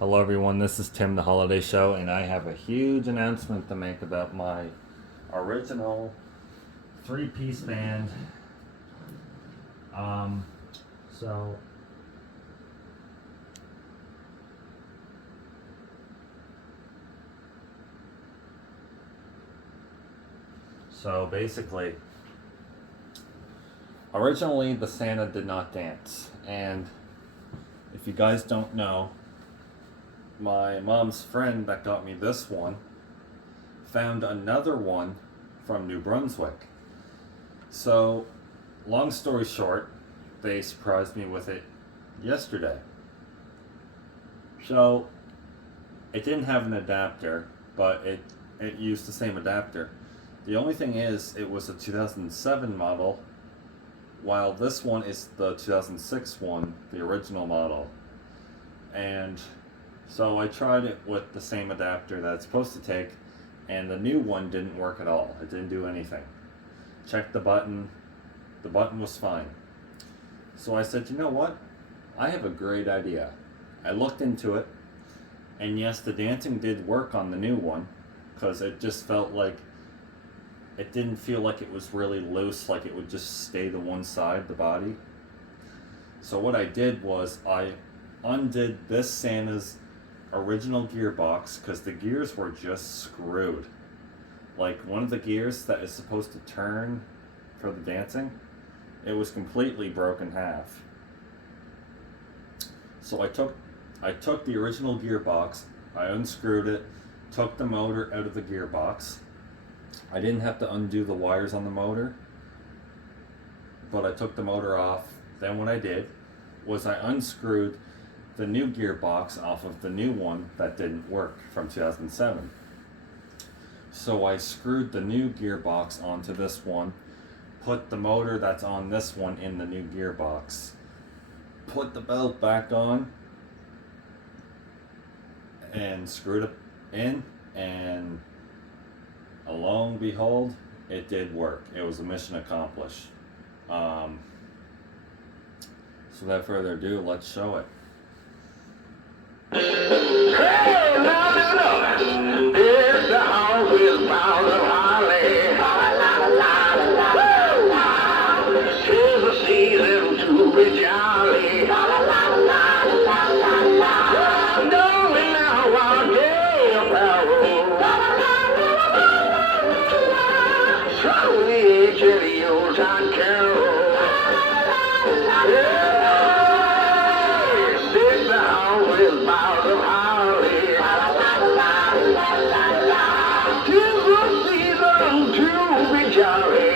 Hello everyone, this is Tim the Holiday Show, and I have a huge announcement to make about my original three-piece band. Um, so so basically, originally the Santa did not dance, and if you guys don't know, my mom's friend that got me this one found another one from New Brunswick. So, long story short, they surprised me with it yesterday. So, it didn't have an adapter, but it used the same adapter. The only thing is, it was a 2007 model, while this one is the 2006 one, the original model. And so I tried it with the same adapter that it's supposed to take, and the new one didn't work at all. It didn't do anything. Checked the button was fine. So I said, you know what? I have a great idea. I looked into it, and yes, the dancing did work on the new one, because it just felt like, it didn't feel like it was really loose, like it would just stay to one side, the body. So what I did was, I undid this Santa's original gearbox, because the gears were just screwed. Like, one of the gears that is supposed to turn for the dancing, it was completely broken half. So I took the original gearbox, I unscrewed it, took the motor out of the gearbox. I didn't have to undo the wires on the motor, but I took the motor off. Then what I did was I unscrewed the new gearbox off of the new one that didn't work from 2007. So I screwed the new gearbox onto this one, put the motor that's on this one in the new gearbox, put the belt back on, and screwed it in, and lo and behold, it did work. It was a mission accomplished. So without further ado, let's show it. Hey, no. This the house is bound of holly. Tis the season to be jolly. Don't we now our gay apparel? So we each of the old time carol. This the house is bound of holly. Tis the season to be jolly.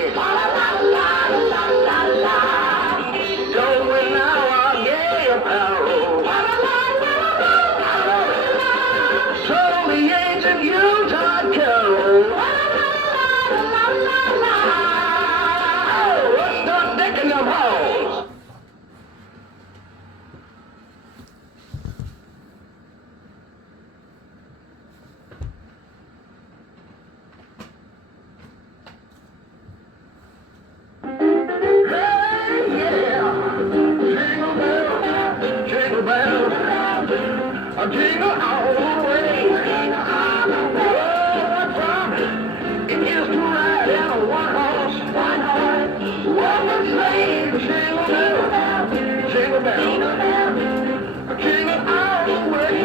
Don't we now our gay apparel? So the ancient Yuletide carol. Let's start decking them halls. Jingle bells, a jingle all the way. Oh, what fun it is to ride in a one-horse open sleigh. Jingle bells, jingle bells, a jingle all the way.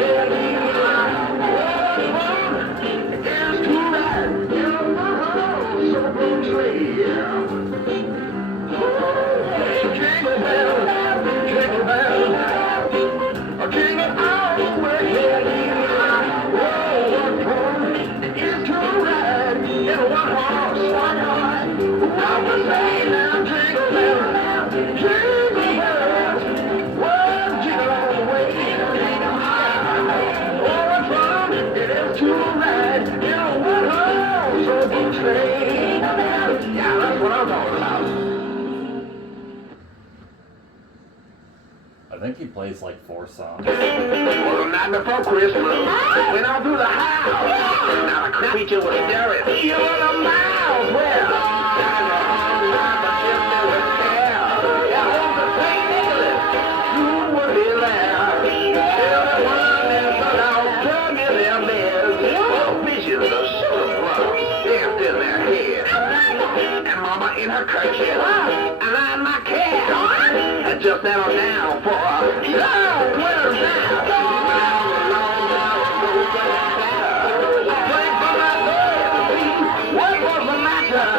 What fun it is to ride in a one-horse open sleigh. Jingle bells, jingle bells, a jingle all the way. Oh, what fun it is to ride in a one-horse open sleigh. Now jingle bells, jingle bells, well, jingle all the way. Oh, what fun it is to ride in a one-horse open sleigh. Yeah, that's what I'm talking about. I think he plays like 4 songs. Well, the night before Christmas, went out through the house. Now the creature was staring. You were a mile well. And the whole night, but you never care. I hope the St. Nicholas, you would be there. Everyone is Where's that? Playing for my baby. What was the matter?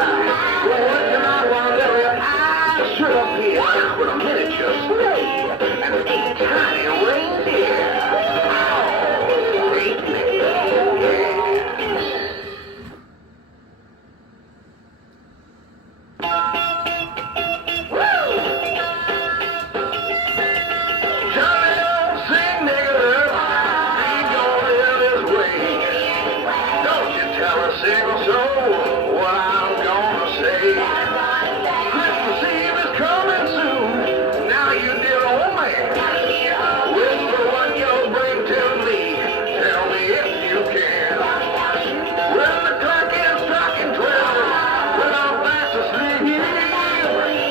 Well, what can I wonder if I should appear with a miniature sleigh and 8 tiny reindeer? Oh, great big, yeah. Johnny, don't sing, nigga. Ain't gonna live this way. Don't you tell a single soul what I'm gonna say. Christmas Eve is coming soon. Now you dear old man. Whisper what you'll bring to me. Tell me if you can. When the clock is striking 12, when I'm fast asleep,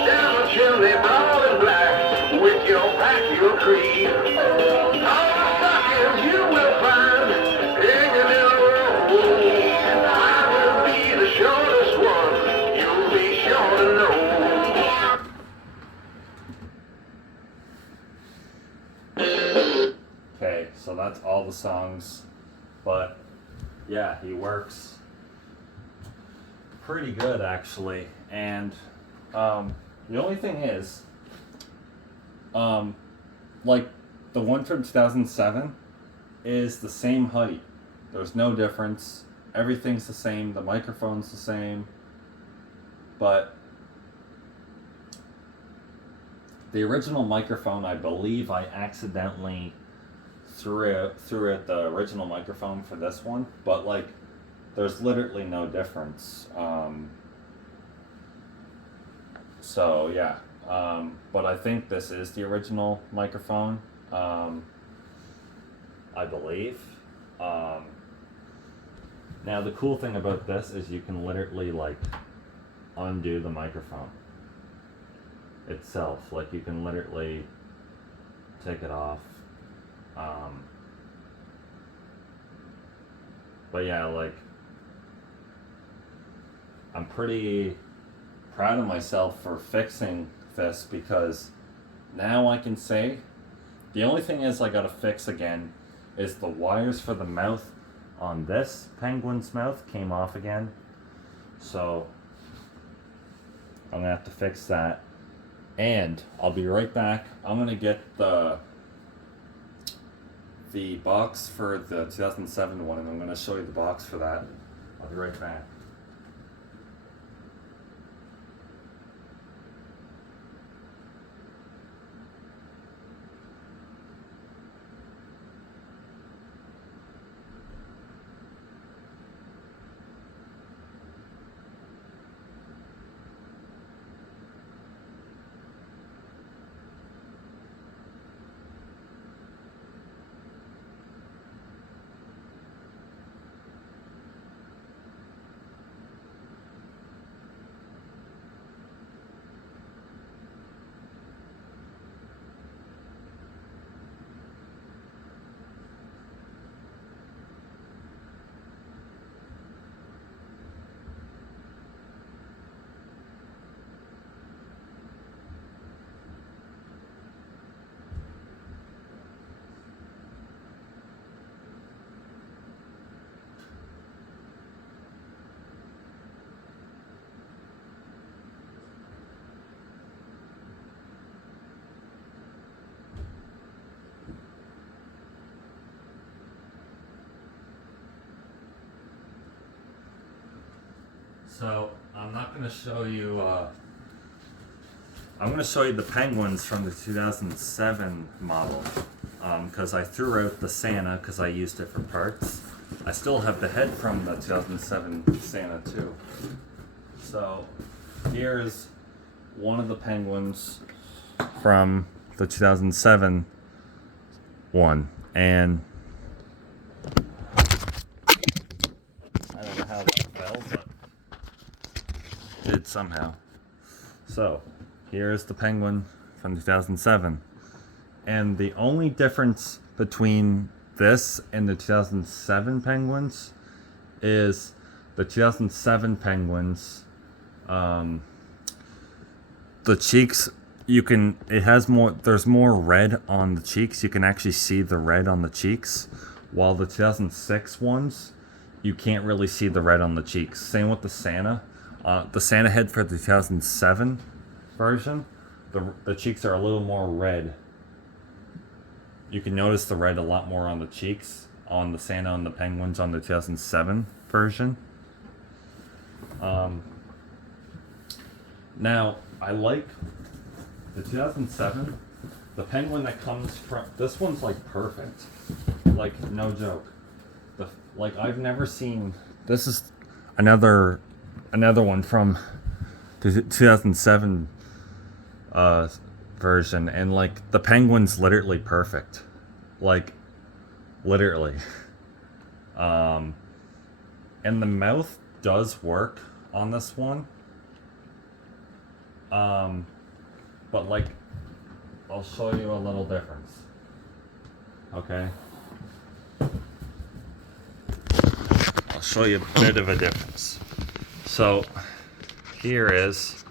down the chimney, broad and black, with your pack, your creed. All the stockings you will find hanging in a row. I will be the shortest one. You'll be sure to know. Okay, so that's all the songs, but yeah, he works pretty good actually. And the only thing is, like the one from 2007 is the same height. There's no difference. Everything's the same. The microphone's the same, but the original microphone, I believe I accidentally threw it the original microphone for this one, but like there's literally no difference. So yeah, but I think this is the original microphone, I believe. Now the cool thing about this is you can literally like undo the microphone itself. Like you can literally take it off. But yeah, like I'm pretty proud of myself for fixing this, because now I can say the only thing is I gotta fix again is the wires for the mouth on this penguin's mouth came off again. So I'm gonna have to fix that. And I'll be right back. I'm gonna get the box for the 2007 one, and I'm gonna show you the box for that. I'll be right back. So I'm not going to show you. I'm going to show you the penguins from the 2007 model, because I threw out the Santa because I used it for parts. I still have the head from the 2007 Santa too. So here's one of the penguins from the 2007 one, and I don't know how that fell, but did somehow. So here's the penguin from 2007, and the only difference between this and the 2007 penguins is the 2007 penguins, the cheeks it has more, there's more red on the cheeks. You can actually see the red on the cheeks, while the 2006 ones, you can't really see the red on the cheeks. Same with the Santa. The Santa head for the 2007 version, the cheeks are a little more red. You can notice the red a lot more on the cheeks on the Santa and the penguins on the 2007 version. Now, I like the 2007, the penguin that comes from, this one's like perfect. Like, no joke. Like, I've never seen, this is another one from the 2007 version, and like, the penguin's literally perfect. Like, literally. And the mouth does work on this one. But like, I'll show you a little difference. Okay? I'll show you a bit of a difference. So, here is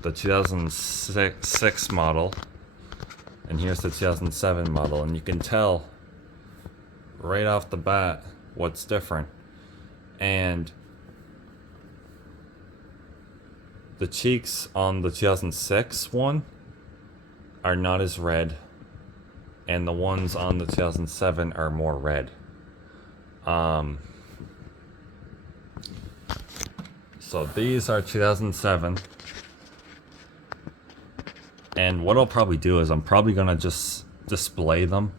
the 2006 model, and here's the 2007 model, and you can tell right off the bat what's different. And the cheeks on the 2006 one are not as red, and the ones on the 2007 are more red. So these are 2007, and what I'll probably do is I'm probably gonna just display them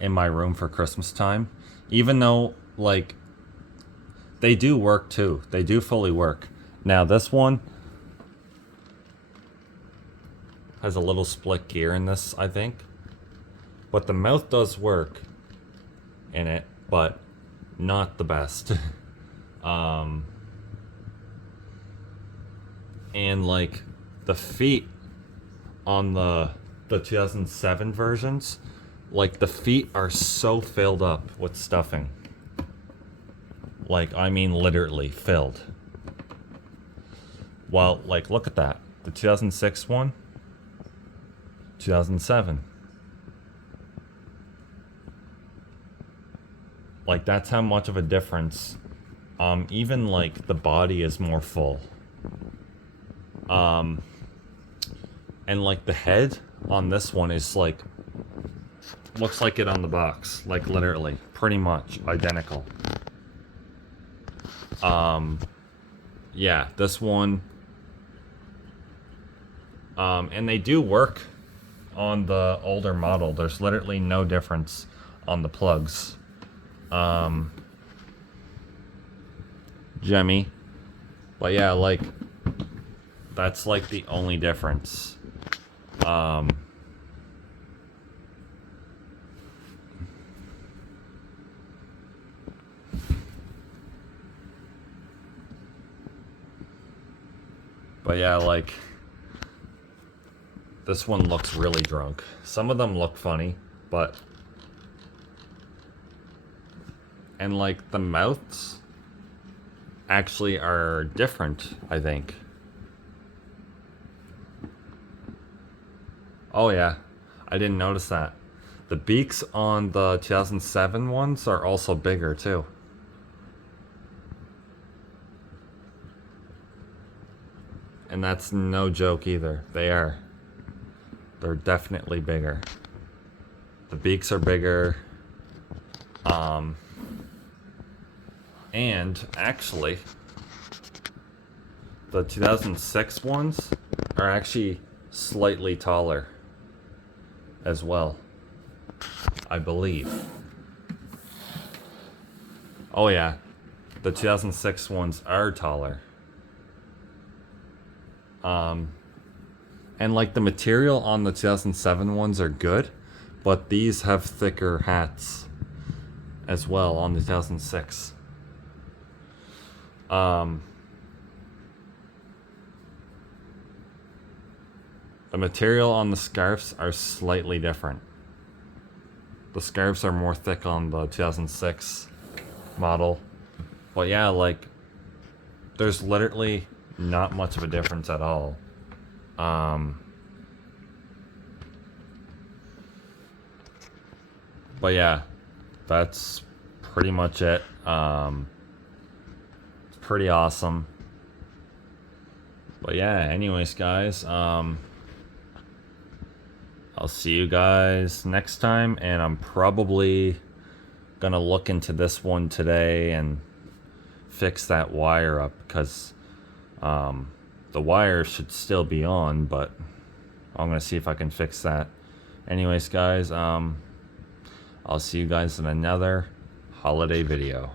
in my room for Christmas time, even though like they do work too. They do fully work. Now this one has a little split gear in this, I think. But the mouth does work in it, but not the best. And like the feet on the 2007 versions, like the feet are so filled up with stuffing. Like, I mean literally filled. Well, like, look at that. The 2006 one, 2007. Like, that's how much of a difference. Even like the body is more full. And like the head on this one is like, looks like it on the box. Like literally, pretty much identical. Yeah, this one. And they do work on the older model. There's literally no difference on the plugs. Gemmy. But yeah, like, that's like the only difference. But yeah, like, this one looks really drunk. Some of them look funny, but... And like, the mouths actually are different, I think. Oh yeah, I didn't notice that. The beaks on the 2007 ones are also bigger too. And that's no joke either. They are. They're definitely bigger. The beaks are bigger. And actually, the 2006 ones are actually slightly taller as well, I believe. Oh yeah, the 2006 ones are taller. And like the material on the 2007 ones are good, but these have thicker hats as well on the 2006. The material on the scarves are slightly different. The scarves are more thick on the 2006 model. But yeah, like, there's literally not much of a difference at all. But yeah, that's pretty much it. It's pretty awesome. But yeah, anyways, guys, I'll see you guys next time, and I'm probably gonna look into this one today and fix that wire up, because the wire should still be on, but I'm gonna see if I can fix that. Anyways, guys, I'll see you guys in another holiday video.